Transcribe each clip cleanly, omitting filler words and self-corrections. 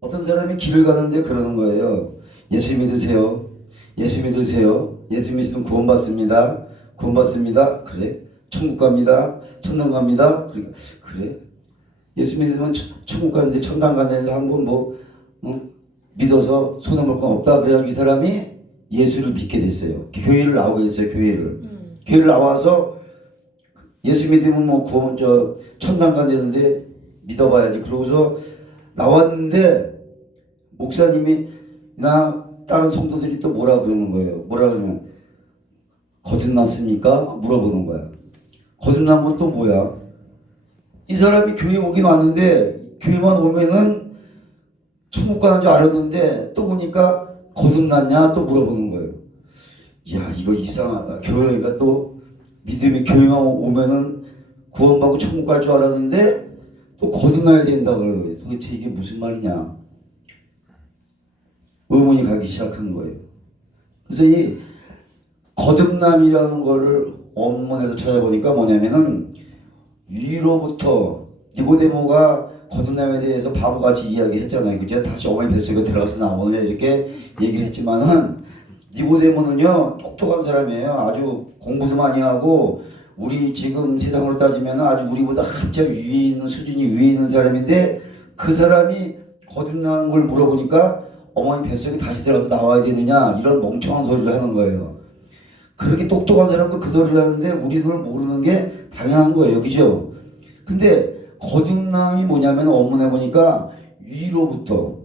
어떤 사람이 길을 가는데 그러는 거예요. 예수 믿으세요. 예수 믿으세요. 예수 믿으면 구원받습니다. 구원받습니다. 그래? 천국 갑니다. 천당 갑니다. 그러니까 그래? 예수 믿으면 천국 가는데 천당 가는데 한번 믿어서 손해볼 건 없다. 그래가지고 이 사람이 예수를 믿게 됐어요. 교회를 나오게 됐어요. 교회를 나와서 예수 믿으면 구원 천당 가는데 믿어봐야지. 그러고서 나왔는데 목사님이 다른 성도들이 또 뭐라 그러는 거예요. 뭐라 그러면 거듭났습니까? 물어보는 거야. 거듭난 건 또 뭐야? 이 사람이 교회 오긴 왔는데 교회만 오면은 천국 가는 줄 알았는데 또 보니까 거듭났냐? 또 물어보는 거예요. 야, 이거 이상하다. 교회가 또 믿음이 교회만 오면은 구원받고 천국 갈 줄 알았는데 또 거듭나야 된다 그래요. 도대체 이게 무슨 말이냐? 의문이 가기 시작한 거예요. 그래서 이 거듭남이라는 거를 원문에서 찾아보니까 뭐냐면은 위로부터 니고데모가 거듭남에 대해서 바보같이 이야기했잖아요. 그죠? 다시 어머니 뱃속에 들어가서 나오느냐 이렇게 얘기를 했지만은 니고데모는요 똑똑한 사람이에요. 아주 공부도 많이 하고 우리 지금 세상으로 따지면 아주 우리보다 한참 위에 있는 수준이 위에 있는 사람인데 그 사람이 거듭나는 걸 물어보니까 어머니 뱃속에 다시 들어가서 나와야 되느냐 이런 멍청한 소리를 하는 거예요. 그렇게 똑똑한 사람도 그 소리를 하는데 우리들 모르는 게 당연한 거예요. 그죠? 근데 거듭남이 뭐냐면 원문에 보니까 위로부터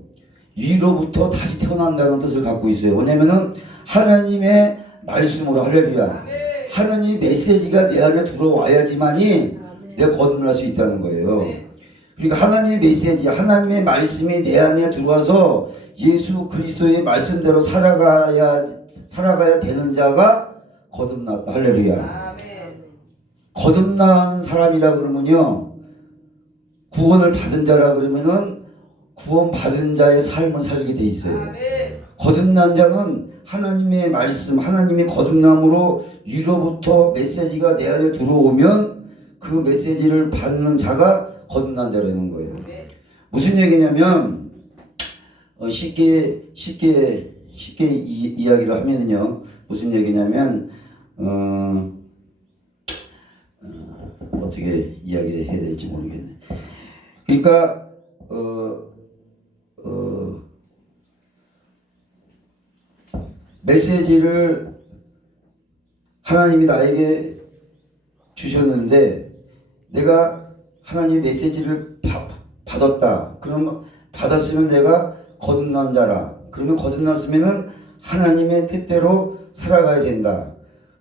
다시 태어난다는 뜻을 갖고 있어요. 뭐냐면은 하나님의 말씀으로 할렐루야. 하나님의 메시지가 내 안에 들어와야지만이 내가 거듭날 수 있다는 거예요. 그러니까 하나님의 메시지, 하나님의 말씀이 내 안에 들어와서 예수 그리스도의 말씀대로 살아가야 되는 자가 거듭났다. 할렐루야. 거듭난 사람이라 그러면요, 구원을 받은 자라 그러면은 구원 받은 자의 삶을 살게 돼 있어요. 거듭난 자는 하나님의 말씀, 하나님의 거듭남으로 위로부터 메시지가 내 안에 들어오면 그 메시지를 받는 자가 거듭난 자라는 거예요. 무슨 얘기냐면 쉽게 이야기를 하면은요, 무슨 얘기냐면 어떻게 이야기를 해야 될지 모르겠네. 그러니까 메시지를 하나님이 나에게 주셨는데 내가 하나님의 메시지를 받았다. 그러면 받았으면 내가 거듭난 자라. 그러면 거듭났으면은 하나님의 뜻대로 살아가야 된다.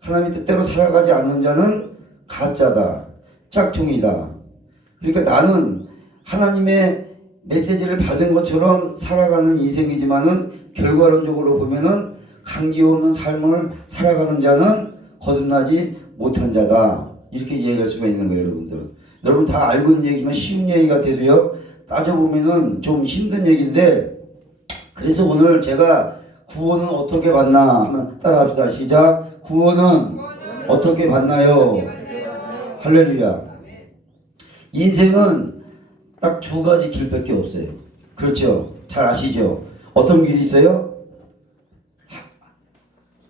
하나님의 뜻대로 살아가지 않는 자는 가짜다. 짝퉁이다. 그러니까 나는 하나님의 메시지를 받은 것처럼 살아가는 인생이지만은 결과론적으로 보면은 감기 없는 삶을 살아가는 자는 거듭나지 못한 자다. 이렇게 이해할 수가 있는 거예요, 여러분들. 여러분 다 알고 있는 얘기지만 쉬운 얘기 같아도요, 따져보면은 좀 힘든 얘기인데, 그래서 오늘 제가 구원은 어떻게 받나 한번 따라합시다. 시작. 구원은 어떻게 받나요? 할렐루야. 인생은 딱 두 가지 길밖에 없어요. 그렇죠? 잘 아시죠? 어떤 길이 있어요?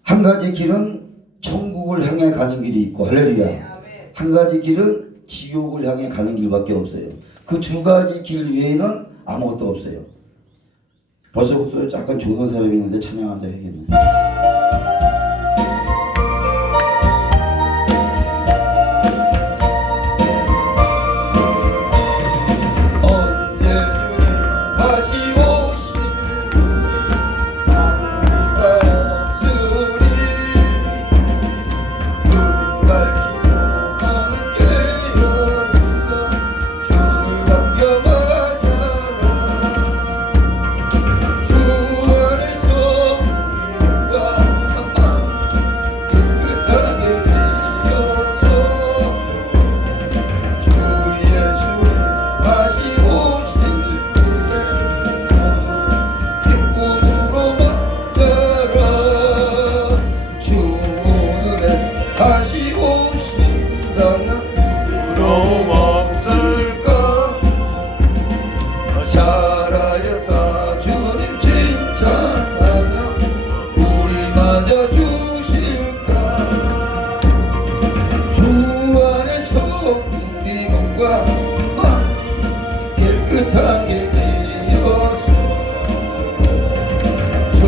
한 가지 길은 천국을 향해 가는 길이 있고, 할렐루야. 한 가지 길은 지옥을 향해 가는 길밖에 없어요. 그 두 가지 길 외에는 아무것도 없어요. 벌써부터 약간 좋은 사람이 있는데 찬양한다 해야겠네. 살아야겠다. 하게 되어서 주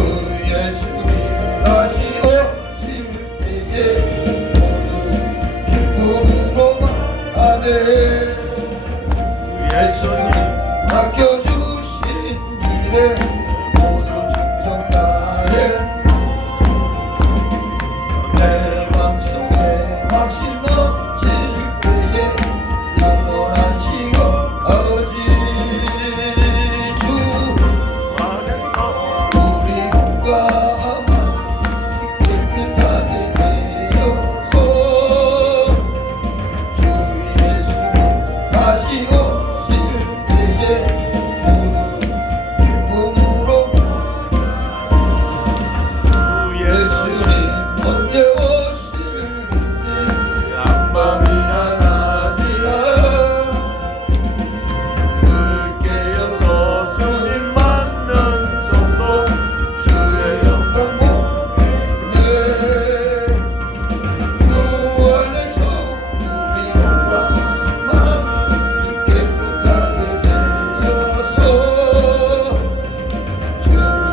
예수님 다시 오실 때에 기쁨으로 말하네. 예수님 맡겨주신 일에 모두 충성 다해. 내 맘속에 확신 넘칠 때에 영원하시고 아버지 주 우리 국가만 깨끗하게 되어서 주 예수님 다시 오실 때에 모두 기쁨으로 예수님 언제 오실지 밤이나 낮이나 늘 깨어서 주님 만난 성도 주의 영광 보네. 주 안에서 우리 영광만 깨끗하게 되어서 주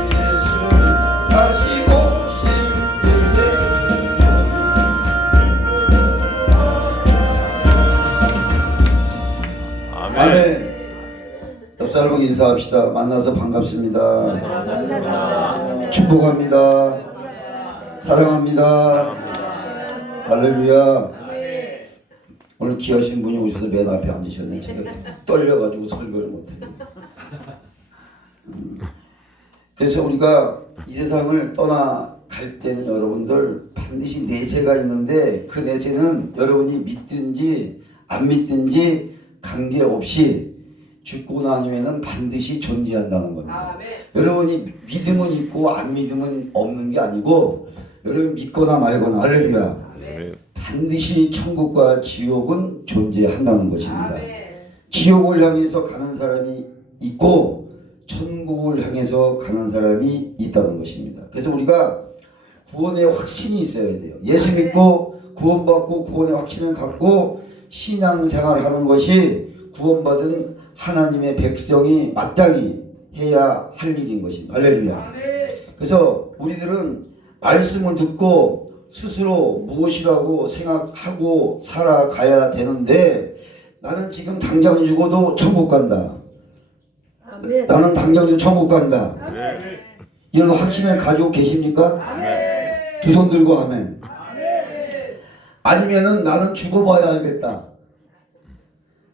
예수님 다시 오실 때에 아멘. 옆 사람 인사합시다. 만나서 반갑습니다. 축복합니다. 사랑합니다. 할렐루야. 오늘 귀하신 분이 오셔서 맨 앞에 앉으셨네. 제가 떨려가지고 설교를 못해요. 그래서 우리가 이 세상을 떠나갈 때는 여러분들 반드시 내세가 있는데 그 내세는 여러분이 믿든지 안 믿든지 관계없이 죽고 난 후에는 반드시 존재한다는 겁니다. 여러분이 믿음은 있고 안 믿음은 없는 게 아니고 여러분 믿거나 말거나 할렐루야. 반드시 천국과 지옥은 존재한다는 것입니다. 지옥을 향해서 가는 사람이 있고 천국을 향해서 가는 사람이 있다는 것입니다. 그래서 우리가 구원의 확신이 있어야 돼요. 예수 믿고 구원받고 구원의 확신을 갖고 신앙생활을 하는 것이 구원받은 하나님의 백성이 마땅히 해야 할 일인 것입니다. 할렐루야. 그래서 우리들은 말씀을 듣고 스스로 무엇이라고 생각하고 살아가야 되는데 나는 지금 당장 죽어도 천국 간다. 아멘. 나는 당장 죽어도 천국 간다. 아멘. 이런 확신을 가지고 계십니까? 두 손 들고 아멘. 아니면은 나는 죽어봐야 알겠다.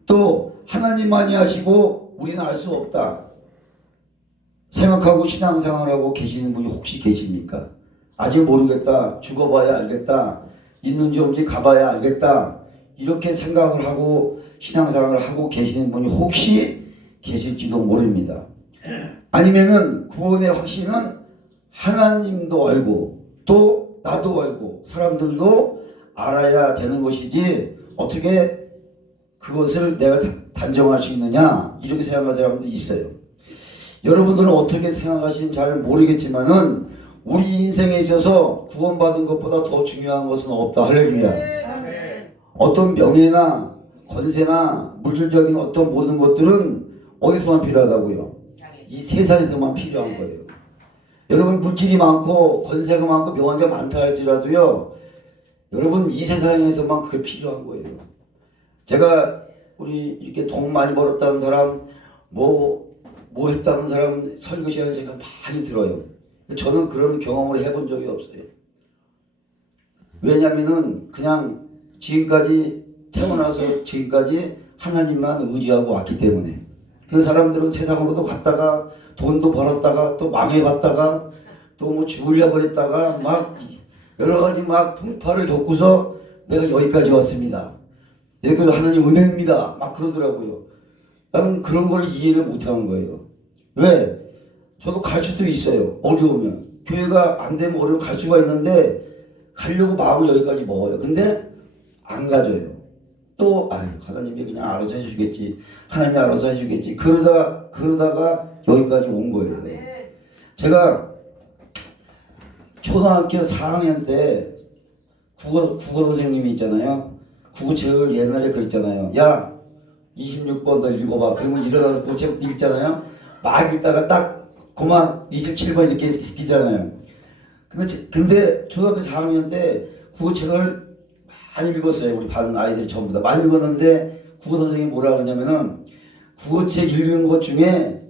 또 하나님만이 하시고 우리는 알 수 없다 생각하고 신앙생활하고 계시는 분이 혹시 계십니까? 아직 모르겠다. 죽어봐야 알겠다. 있는지 없는지 가봐야 알겠다. 이렇게 생각을 하고 신앙생활을 하고 계시는 분이 혹시 계실지도 모릅니다. 아니면은 구원의 확신은 하나님도 알고 또 나도 알고 사람들도 알아야 되는 것이지 어떻게 그것을 내가 단정할 수 있느냐 이렇게 생각하는 사람도 있어요. 여러분들은 어떻게 생각하시는지 잘 모르겠지만은 우리 인생에 있어서 구원받은 것보다 더 중요한 것은 없다. 할렐루야. 어떤 명예나 권세나 물질적인 어떤 모든 것들은 어디서만 필요하다고요? 이 세상에서만 필요한 거예요. 여러분 물질이 많고 권세가 많고 명예가 많다 할지라도요 여러분 이 세상에서만 그게 필요한 거예요. 제가 우리 이렇게 돈 많이 벌었다는 사람 뭐 했다는 사람 설교 시간을 제가 많이 들어요. 저는 그런 경험을 해본 적이 없어요. 왜냐면은 그냥 지금까지 태어나서 지금까지 하나님만 의지하고 왔기 때문에. 그 사람들은 세상으로도 갔다가 돈도 벌었다가 또 망해봤다가 또 뭐 죽으려고 그랬다가 막 여러 가지 막 풍파를 겪고서 내가 여기까지 왔습니다. 여기까지 하나님 은혜입니다. 막 그러더라고요. 나는 그런 걸 이해를 못하는 거예요. 왜? 저도 갈 수도 있어요. 어려우면. 교회가 안 되면 어려우면 갈 수가 있는데 가려고 마음을 여기까지 먹어요. 근데 안 가져요. 또 하나님이 그냥 알아서 해주시겠지. 하나님이 알아서 해주겠지. 그러다가 여기까지 온 거예요. 제가 초등학교 4학년 때 국어 선생님이 있잖아요. 국어책을 옛날에 그랬잖아요. 야, 26번 더 읽어봐. 그러면 일어나서 구호책 읽잖아요. 막 읽다가 딱 그만 27번 이렇게 시키잖아요. 근데 초등학교 4학년 때 국어책을 많이 읽었어요. 우리 반 아이들이 전부 다 많이 읽었는데 국어 선생님이 뭐라 그러냐면은 국어책 읽는 것 중에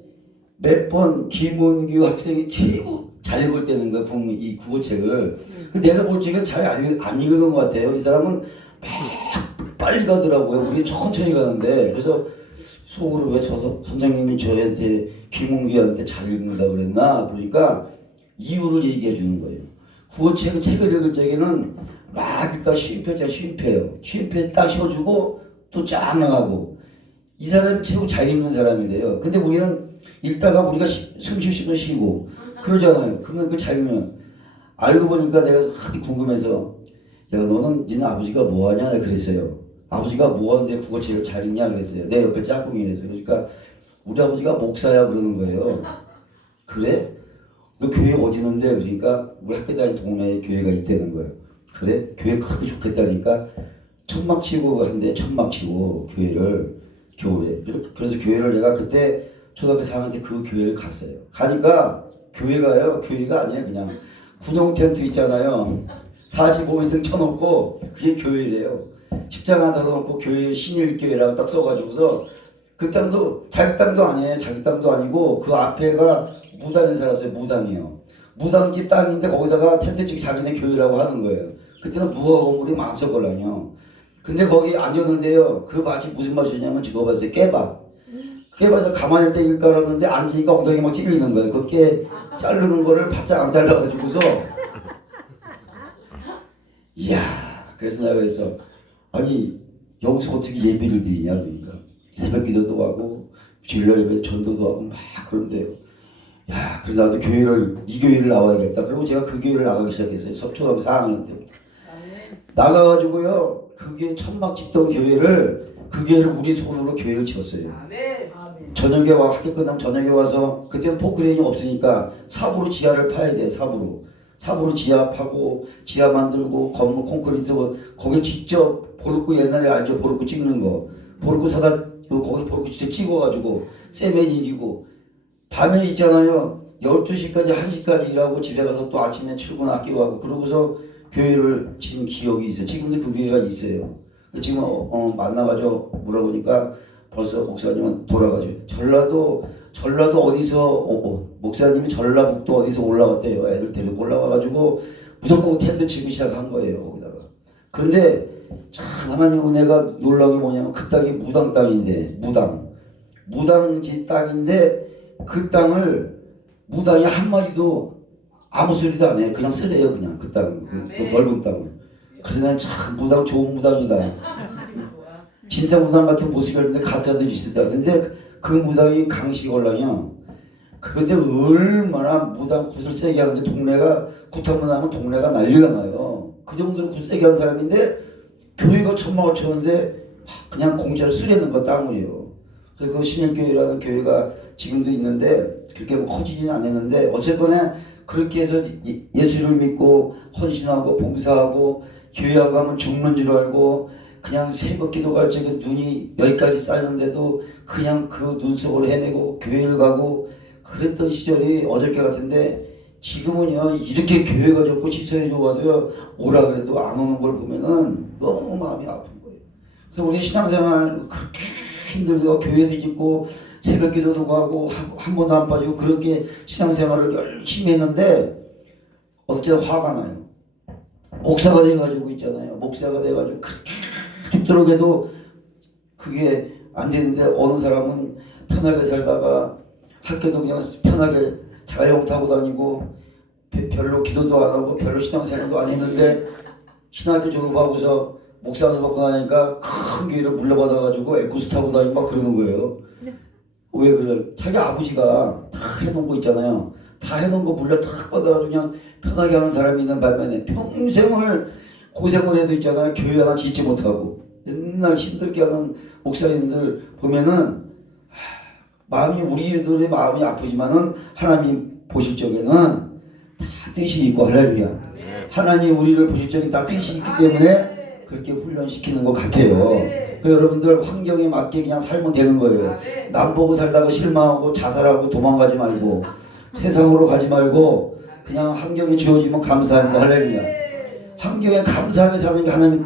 몇 번 김은규 학생이 최고 잘 읽을 때는 거야. 이 국어책을. 내가 볼 적엔 잘 안 읽은 것 같아요. 이 사람은 막 빨리 가더라고요. 우리 천천히 가는데. 그래서 속으로 왜 저 선생님이 저한테 김은규한테 잘 읽는다 그랬나? 그러니까 이유를 얘기해 주는 거예요. 국어책은 책을 읽을 적에는 막 읽다 쉼표자 쉼표예요. 쉼표에 딱 씌워주고 또 쫙 나가고. 이 사람이 최고 잘 읽는 사람이래요. 근데 우리는 읽다가 우리가 숨 쉬시면 쉬고 그러잖아요. 그러면 그 잘 읽으면 알고 보니까 내가 하도 궁금해서 야 너는 니네 아버지가 뭐하냐 내가 그랬어요. 아버지가 뭐하는데 국어책을 잘 읽냐 그랬어요. 내 옆에 짝꿍이 그랬어요. 그러니까 우리 아버지가 목사야 그러는 거예요. 그래? 너 교회 어디 있는데? 그러니까 우리 학교 다니는 동네에 교회가 있다는 거예요. 그래? 교회 크기 좋겠다니까 천막 치고 한대 천막 치고 교회를 겨울에. 그래서 교회를 내가 그때 초등학교 4학년 때 그 교회를 갔어요. 가니까 교회가요. 교회가 아니에요. 그냥 군용 텐트 있잖아요. 45인승 쳐놓고 그게 교회래요. 십자가 하나 넣어놓고 교회 신일교회라고 딱 써가지고서 그 땅도 자기 땅도 아니에요. 자기 땅도 아니고 그 앞에가 무당에 살았어요. 무당이요. 무당집 땅인데 거기다가 텐트 치고 자기네 교회라고 하는 거예요. 그때는 무화 건물이 많았었걸랑요. 근데 거기 앉았는데요. 그 맛이 무슨 맛이냐면 지금 봤어요. 깨밥. 깨밥에서 가만히 있다 일까 그러는데 앉으니까 엉덩이 막 찔리는 거예요. 그 깨 자르는 거를 바짝 안 잘라가지고서 이야. 그래서 내가 그래서 아니 여기서 어떻게 예배를 드리냐 그러니까 새벽 기도도 하고 주일날 예배 전도도 하고 막 그런데요. 야, 그래서 나도 이 교회를 나와야겠다. 그리고 제가 그 교회를 나가기 시작했어요. 초등학교 4학년 때부터. 나가가지고요. 그게 천막 짓던 교회를 그 교회를 우리 손으로 교회를 지었어요. 저녁에 학교 끝나면 저녁에 와서 그때는 포크레인이 없으니까 삽으로 지하를 파야 돼요. 삽으로 지하 파고 지하 만들고 건물 콘크리트 거기 직접 보르크 옛날에 알죠? 보르크 찍는 거. 보르크 사다 거기 보르크 직접 찍어가지고 세면 이기고 밤에 있잖아요. 12시까지 1시까지 일하고 집에 가서 또 아침에 출근 아끼고 하고 그러고서 교회를 지금 기억이 있어요. 지금도 그 교회가 있어요. 지금 만나가지고 물어보니까 벌써 목사님은 돌아가지고 전라도 어디서 목사님이 전라북도 어디서 올라왔대요. 애들 데리고 올라와가지고 무조건 텐트 치기 시작한 거예요. 거기다가. 그런데 참 하나님 은혜가 놀라운 게 뭐냐면 그 땅이 무당 땅인데 무당지 땅인데 그 땅을 무당이 한마디도 아무 소리도 안 해요. 그냥 쓰래요. 그냥 그 땅, 그 넓은 땅을. 그래서 난 참 무당 좋은 무당이다. 진짜 무당 같은 모습이었는데 가짜들이 있었다. 근데 그 무당이 강시골랑이요. 그런데 얼마나 무당 굿을 세게 하는데 동네가 굿하면 하면 동네가 난리가 나요. 그 정도로 굿 세게 하는 사람인데 교회가 천막을 쳤는데 그냥 공짜로 쓰려는 거 땅이에요. 그래서 그 신일교회라는 교회가 지금도 있는데 그렇게 뭐 커지지는 않았는데 어쨌거나 그렇게 해서 예수를 믿고 헌신하고 봉사하고 교회하고 가면 죽는 줄 알고 그냥 새벽 기도 갈 적에 눈이 여기까지 쌓였는데도 그냥 그 눈 속으로 헤매고 교회를 가고 그랬던 시절이 어저께 같은데 지금은요 이렇게 교회가 좋고 시설이 좋아도요 오라 그래도 안 오는 걸 보면은 너무 마음이 아픈 거예요. 그래서 우리 신앙생활 그렇게 힘들고 교회도 짓고 새벽 기도도 가고 한 번도 안 빠지고 그렇게 신앙생활을 열심히 했는데 어떨 때는 화가 나요. 목사가 돼가지고 있잖아요. 목사가 돼가지고 그렇게 죽도록 해도 그게 안 되는데 어느 사람은 편하게 살다가 학교도 그냥 편하게 자가용 타고 다니고 별로 기도도 안 하고 별로 신앙생활도 안 했는데 신학교 졸업하고서 목사한테 받고 나니까 큰 교회를 물려받아가지고 에쿠스 타고 다니고 막 그러는 거예요. 왜 그래? 자기 아버지가 다 해놓은 거 있잖아요. 다 해놓은 거 물려 탁 받아가지고 그냥 편하게 하는 사람이 있는 반면에 평생을 고생을 해도 있잖아요. 교회 하나 짓지 못하고 맨날 힘들게 하는 목사님들 보면은 마음이 우리들의 마음이 아프지만은 하나님 보실 적에는 다 뜻이 있고 할렐루야. 하나님 우리를 보실 적에 다 뜻이 있기 때문에 그렇게 훈련시키는 것 같아요. 그 여러분들 환경에 맞게 그냥 살면 되는 거예요. 남 보고 살다가 실망하고 자살하고 도망가지 말고 세상으로 가지 말고 그냥 환경에 주어지면 감사하는 거. 할렐루야. 환경에 감사하게 사는 게 하나님의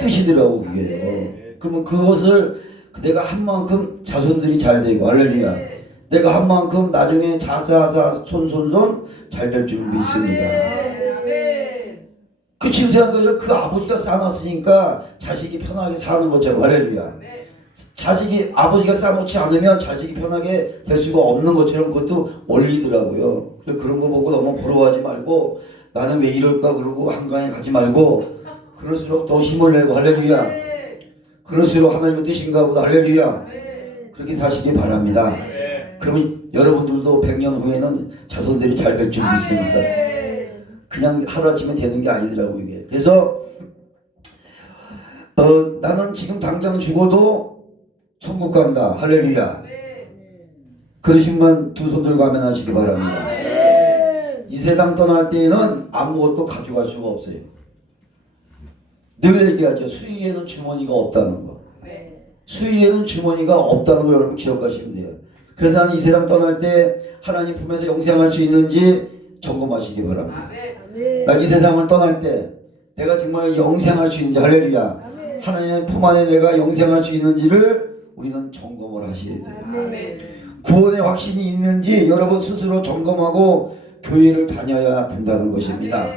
뜻이더라고 그게. 그러면 그것을 내가 한 만큼 자손들이 잘 되고, 할렐루야. 내가 한 만큼 나중에 자자자 손손손 잘 될 줄 믿습니다. 그 지금 생각해요. 그 아버지가 쌓아놨으니까 자식이 편하게 사는 것처럼, 할렐루야. 자식이 아버지가 쌓아놓지 않으면 자식이 편하게 될 수가 없는 것처럼 그것도 원리더라고요. 그런 거 보고 너무 부러워하지 말고 나는 왜 이럴까 그러고 한강에 가지 말고 그럴수록 더 힘을 내고, 할렐루야. 그럴수록 하나님의 뜻인가 보다, 할렐루야. 그렇게 사시기 바랍니다. 그러면 여러분들도 100년 후에는 자손들이 잘 될 줄 믿습니다. 그냥 하루아침에 되는 게 아니더라고요 이게. 그래서 나는 지금 당장 죽어도 천국 간다, 할렐루야. 그러신 분 두 손 들고 아멘 하시기 바랍니다. 이 세상 떠날 때에는 아무것도 가져갈 수가 없어요. 늘 얘기하죠. 수의에는 주머니가 없다는 거. 수의에는 주머니가 없다는 걸 여러분 기억하시면 돼요. 그래서 나는 이 세상 떠날 때 하나님 품에서 영생할 수 있는지 점검하시기 바랍니다. 나 이 세상을 떠날 때 내가 정말 영생할 수 있는지, 할렐루야. 하나님의 품 안에 내가 영생할 수 있는지를 우리는 점검을 하셔야 돼요. 구원의 확신이 있는지 여러분 스스로 점검하고 교회를 다녀야 된다는 것입니다.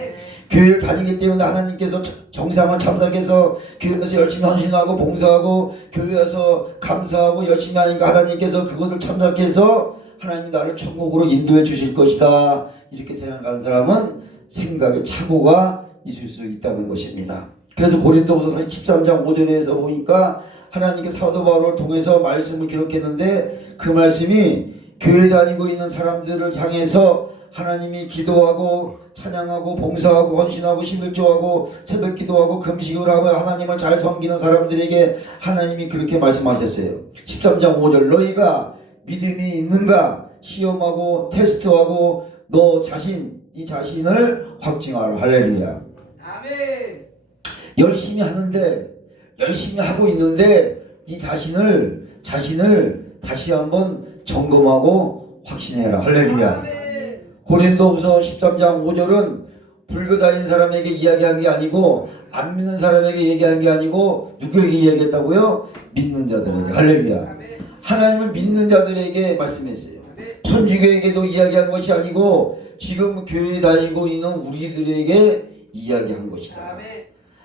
교회를 다니기 때문에 하나님께서 정상을 참석해서 교회에서 열심히 헌신하고 봉사하고 교회에서 감사하고 열심히 하니까 하나님께서 그것을 참석해서 하나님이 나를 천국으로 인도해 주실 것이다, 이렇게 생각하는 사람은 생각의 착오가 있을 수 있다는 것입니다. 그래서 고린도후서 13장 5절에서 보니까 하나님께 사도 바울을 통해서 말씀을 기록했는데 그 말씀이 교회 다니고 있는 사람들을 향해서 하나님이 기도하고 찬양하고 봉사하고 헌신하고 11조하고 새벽 기도하고 금식을 하고 하나님을 잘 섬기는 사람들에게 하나님이 그렇게 말씀하셨어요. 13장 5절 너희가 믿음이 있는가 시험하고 테스트하고 너 자신 이 자신을 확증하라, 할렐루야. 아멘. 열심히 하는데 열심히 하고 있는데 이 자신을 다시 한번 점검하고 확신해라, 할렐루야. 아멘. 고린도후서 13장 5절은 불교 다니는 사람에게 이야기한 게 아니고 안 믿는 사람에게 얘기한 게 아니고 누구에게 이야기했다고요? 믿는 자들에게, 할렐루야. 하나님을 믿는 자들에게 말씀했어요. 천주교에게도 이야기한 것이 아니고 지금 교회 다니고 있는 우리들에게 이야기한 것이다.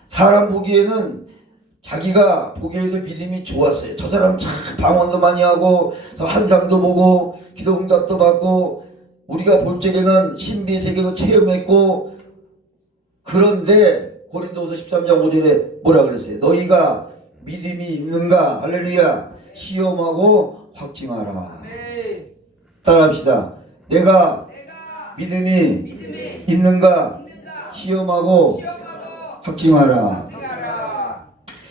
사람 보기에는 자기가 보기에도 믿음이 좋았어요. 저 사람 참 방언도 많이 하고 환상도 보고 기도 응답도 받고 우리가 볼 적에는 신비의 세계도 체험했고, 그런데 고린도후서 13장 5절에 뭐라 그랬어요? 너희가 믿음이 있는가, 할렐루야. 시험하고 확증하라. 따라합시다. 내가 믿음이 있는가 시험하고 확증하라.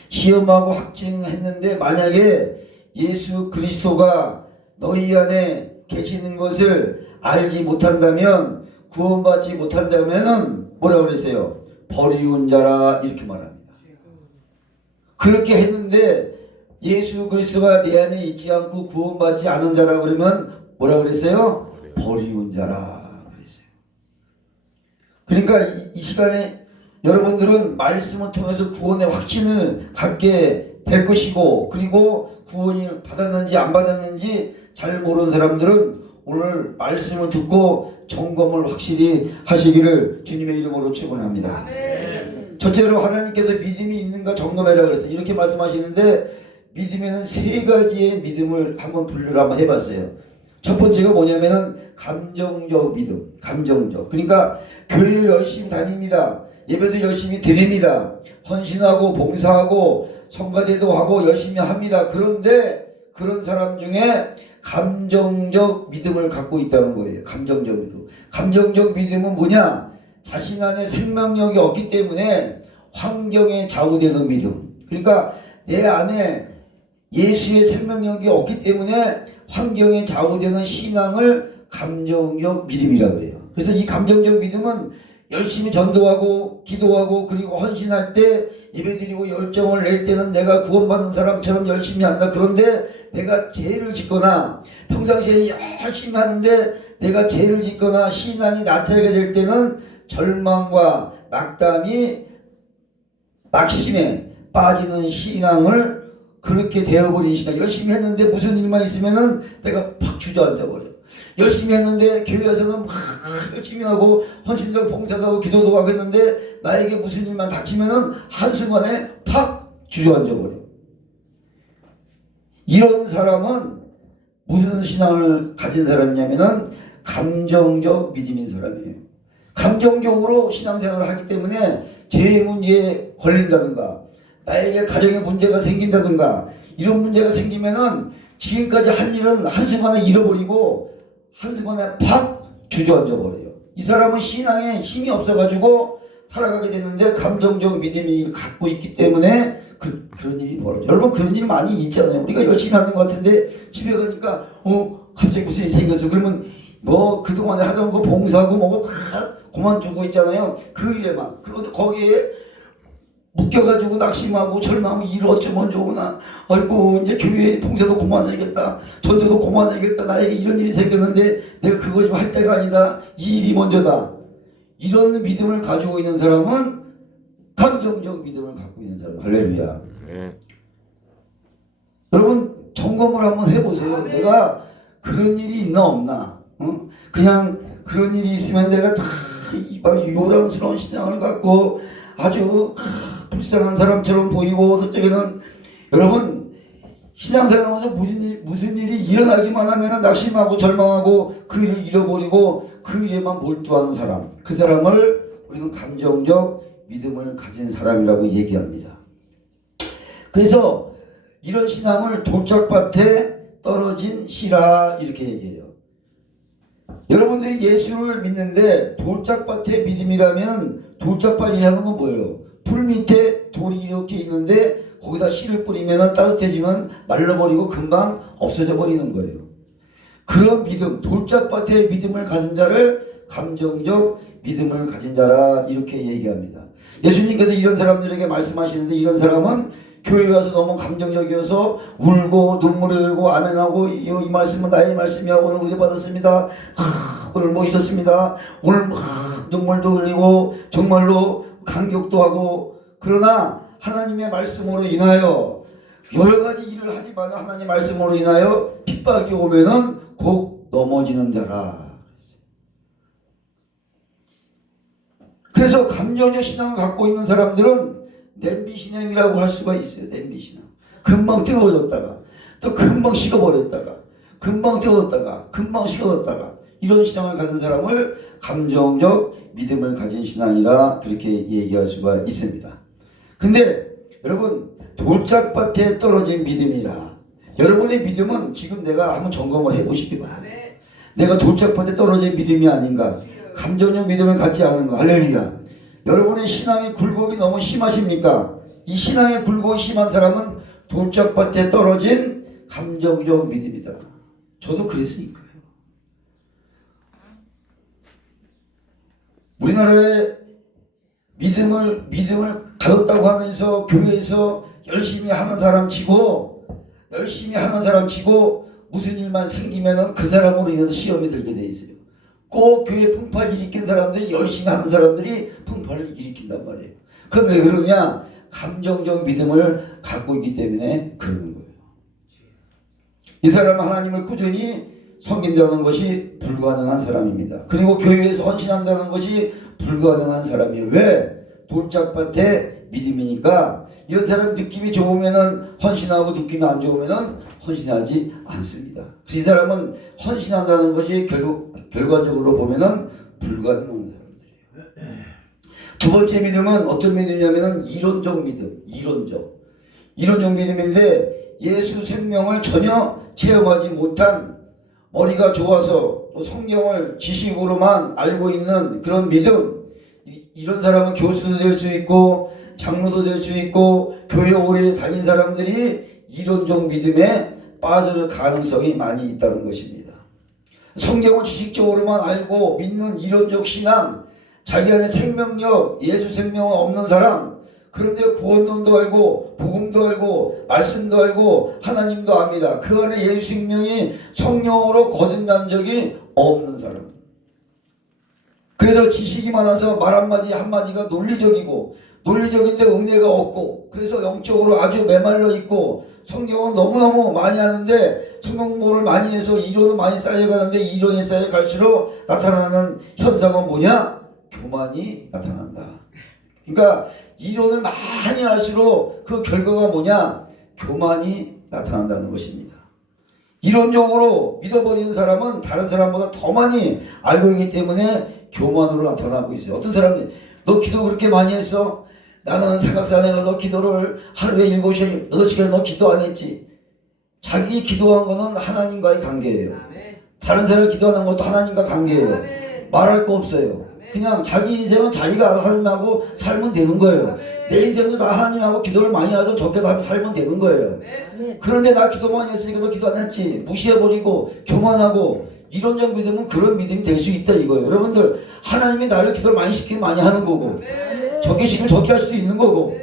시험하고 확증했는데 만약에 예수 그리스도가 너희 안에 계시는 것을 알지 못한다면, 구원받지 못한다면 뭐라고 그랬어요? 버리운 자라, 이렇게 말합니다. 그렇게 했는데 예수 그리스도가 내 안에 있지 않고 구원받지 않은 자라 그러면 뭐라고 그랬어요? 버리운 자라 그랬어요. 그러니까 이 시간에 여러분들은 말씀을 통해서 구원의 확신을 갖게 될 것이고, 그리고 구원을 받았는지 안 받았는지 잘 모르는 사람들은 오늘 말씀을 듣고 점검을 확실히 하시기를 주님의 이름으로 축원합니다. 첫째로 하나님께서 믿음이 있는가 점검해라 그랬어요. 이렇게 말씀하시는데 믿음에는 세 가지의 믿음을 한번 분류를 한번 해봤어요. 첫 번째가 뭐냐면은 감정적 믿음, 감정적. 그러니까 교회를 열심히 다닙니다. 예배도 열심히 드립니다. 헌신하고 봉사하고 성가대도 하고 열심히 합니다. 그런데 그런 사람 중에 감정적 믿음을 갖고 있다는 거예요. 감정적 믿음. 감정적 믿음은 뭐냐? 자신 안에 생명력이 없기 때문에 환경에 좌우되는 믿음. 그러니까 내 안에 예수의 생명력이 없기 때문에 환경에 좌우되는 신앙을 감정적 믿음이라고 그래요. 그래서 이 감정적 믿음은 열심히 전도하고 기도하고 그리고 헌신할 때 예배드리고 열정을 낼 때는 내가 구원받은 사람처럼 열심히 한다. 그런데 내가 죄를 짓거나 평상시에 열심히 하는데 내가 죄를 짓거나 신앙이 나태하게 될 때는 절망과 낙심에 빠지는 신앙을 그렇게 되어버린 신앙. 열심히 했는데 무슨 일만 있으면은 내가 팍 주저앉아 버려. 열심히 했는데 교회에서는 막 열심히 하고 헌신도 봉사도 하고 기도도 하고 했는데 나에게 무슨 일만 닥치면은 한순간에 팍 주저앉아 버려. 이런 사람은 무슨 신앙을 가진 사람이냐면은 감정적 믿음인 사람이에요. 감정적으로 신앙생활을 하기 때문에 죄의 문제에 걸린다든가 나에게 가정에 문제가 생긴다든가 이런 문제가 생기면은 지금까지 한 일은 한순간에 잃어버리고 한순간에 팍 주저앉아 버려요. 이 사람은 신앙에 힘이 없어가지고 살아가게 됐는데 감정적 믿음이 갖고 있기 때문에 그런 일이 벌어져. 여러분 그런 일 많이 있잖아요. 우리가 열심히 하는 것 같은데 집에 가니까 갑자기 무슨 일이 생겼어. 그러면 뭐 그동안에 하던 거 봉사하고 뭐고 다 그만두고 있잖아요. 그 일에만. 그리고 거기에 묶여가지고 낙심하고 절망하고 일 어쩌면 좋으나 아이고 이제 교회 봉사도 그만해야겠다. 전도도 그만해야겠다. 나에게 이런 일이 생겼는데 내가 그거 좀 할 때가 아니다. 이 일이 먼저다. 이런 믿음을 가지고 있는 사람은 감정적 믿음을 갖고 있는 사람. 할렐루야. 여러분 점검을 한번 해보세요. 내가 그런 일이 있나 없나. 그냥 그런 일이 있으면 내가 다 요란스러운 신앙을 갖고 아주 불쌍한 사람처럼 보이고 저쪽에는 여러분 신앙생활하면서 무슨 일이 일어나기만 하면 낙심하고 절망하고 그 일을 잃어버리고 그 일에만 몰두하는 사람, 그 사람을 우리는 감정적 믿음을 가진 사람이라고 얘기합니다. 그래서 이런 신앙을 돌짝밭에 떨어진 씨라 이렇게 얘기해요. 여러분들이 예수를 믿는데 돌짝밭의 믿음이라면 돌짝밭이 하는 건 뭐예요? 풀 밑에 돌이 이렇게 있는데 거기다 씨를 뿌리면 따뜻해지면 말라버리고 금방 없어져 버리는 거예요. 그런 믿음, 돌짝밭의 믿음을 가진 자를 감정적 믿음을 가진 자라 이렇게 얘기합니다. 예수님께서 이런 사람들에게 말씀하시는데 이런 사람은 교회 와서 너무 감정적이어서 울고 눈물을 흘리고 아멘하고 이 말씀은 나의 말씀이야. 오늘 은혜 받았습니다. 오늘 멋있었습니다. 오늘 막 눈물도 흘리고 정말로 감격도 하고 그러나 하나님의 말씀으로 인하여 여러 가지 일을 하지만 하나님의 말씀으로 인하여 핍박이 오면은 곧 넘어지는 자라. 그래서 감정적 신앙을 갖고 있는 사람들은 냄비 신앙이라고 할 수가 있어요. 냄비 신앙. 금방 뜨거워졌다가 또 금방 식어버렸다가 금방 뜨거웠다가 금방 식어졌다가 이런 신앙을 가진 사람을 감정적 믿음을 가진 신앙이라 그렇게 얘기할 수가 있습니다. 근데 여러분 돌짝밭에 떨어진 믿음이라 여러분의 믿음은 지금 내가 한번 점검을 해보시기 바랍니다. 내가 돌짝밭에 떨어진 믿음이 아닌가 감정적 믿음을 갖지 않은가. 할렐루야. 여러분의 신앙의 굴곡이 너무 심하십니까? 이 신앙의 굴곡이 심한 사람은 돌짝밭에 떨어진 감정적 믿음이다. 저도 그랬으니까요. 우리나라에 믿음을 가졌다고 하면서 교회에서 열심히 하는 사람 치고 무슨 일만 생기면은 그 사람으로 인해서 시험이 들게 돼 있어요. 꼭 교회 풍파를 일으킨 사람들이 열심히 하는 사람들이 풍파를 일으킨단 말이에요. 그럼 왜 그러냐? 감정적 믿음을 갖고 있기 때문에 그러는 거예요. 이 사람은 하나님을 꾸준히 섬긴다는 것이 불가능한 사람입니다. 그리고 교회에서 헌신한다는 것이 불가능한 사람이에요. 왜? 돌짝밭의 믿음이니까. 이런 사람 느낌이 좋으면은 헌신하고 느낌이 안 좋으면은 헌신하지 않습니다. 그래서 이 사람은 헌신한다는 것이 결과적으로 보면은 불가능한 사람들이에요. 두 번째 믿음은 어떤 믿음이냐면은 이론적 믿음. 이론적 믿음인데 예수 생명을 전혀 체험하지 못한 머리가 좋아서 또 성경을 지식으로만 알고 있는 그런 믿음. 이런 사람은 교수도 될 수 있고 장로도 될 수 있고 교회 오래 다닌 사람들이 이론적 믿음에 빠질 가능성이 많이 있다는 것입니다. 성경을 지식적으로만 알고 믿는 이론적 신앙, 자기 안에 생명력, 예수 생명은 없는 사람, 그런데 구원론도 알고 복음도 알고 말씀도 알고 하나님도 압니다. 그 안에 예수 생명이 성령으로 거듭난 적이 없는 사람. 그래서 지식이 많아서 말 한마디 한마디가 논리적인데 은혜가 없고, 그래서 영적으로 아주 메말라 있고, 성경은 너무너무 많이 하는데 성경 공부를 많이 해서 이론은 많이 쌓여가는데 이론이 쌓여갈수록 나타나는 현상은 뭐냐? 교만이 나타난다. 그러니까 이론을 많이 할수록 그 결과가 뭐냐? 교만이 나타난다는 것입니다. 이론적으로 믿어버리는 사람은 다른 사람보다 더 많이 알고 있기 때문에 교만으로 나타나고 있어요. 어떤 사람이 너 기도 그렇게 많이 했어? 나는 사각산에 가서 기도를 하루에 7시간, 8시간 너 기도 안 했지. 자기 기도한 거는 하나님과의 관계예요. 다른 사람이 기도하는 것도 하나님과 관계예요. 말할 거 없어요. 그냥 자기 인생은 자기가 알아서 하나님하고 살면 되는 거예요. 내 인생도 다 하나님하고 기도를 많이 하든 적게 하면 살면 되는 거예요. 그런데 나 기도 많이 했으니까 너 기도 안 했지. 무시해버리고 교만하고 이론적 믿음은 그런 믿음이 될 수 있다 이거예요. 여러분들, 하나님이 나를 기도를 많이 시키면 많이 하는 거고, 적게 시키면 적게 할 수도 있는 거고,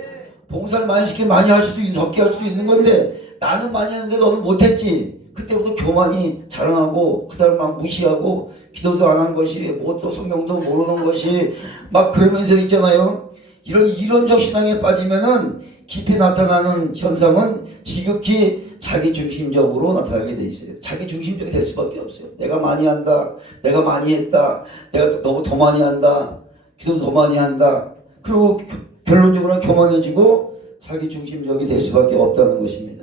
봉사를 많이 시키면 많이 할 수도 있는, 적게 할 수도 있는 건데, 나는 많이 했는데 너는 못했지. 그때부터 교만이 자랑하고 그 사람 막 무시하고 기도도 안 한 것이 뭐 또 성경도 모르는 것이 막 그러면서 있잖아요. 이런 이론적 신앙에 빠지면은 깊이 나타나는 현상은 지극히 자기중심적으로 나타나게 돼 있어요. 자기중심적이 될 수밖에 없어요. 내가 많이 한다, 내가 많이 했다, 내가 너무 더 많이 한다, 기도도 더 많이 한다. 그리고 결론적으로는 교만해지고 자기중심적이 될 수밖에 없다는 것입니다.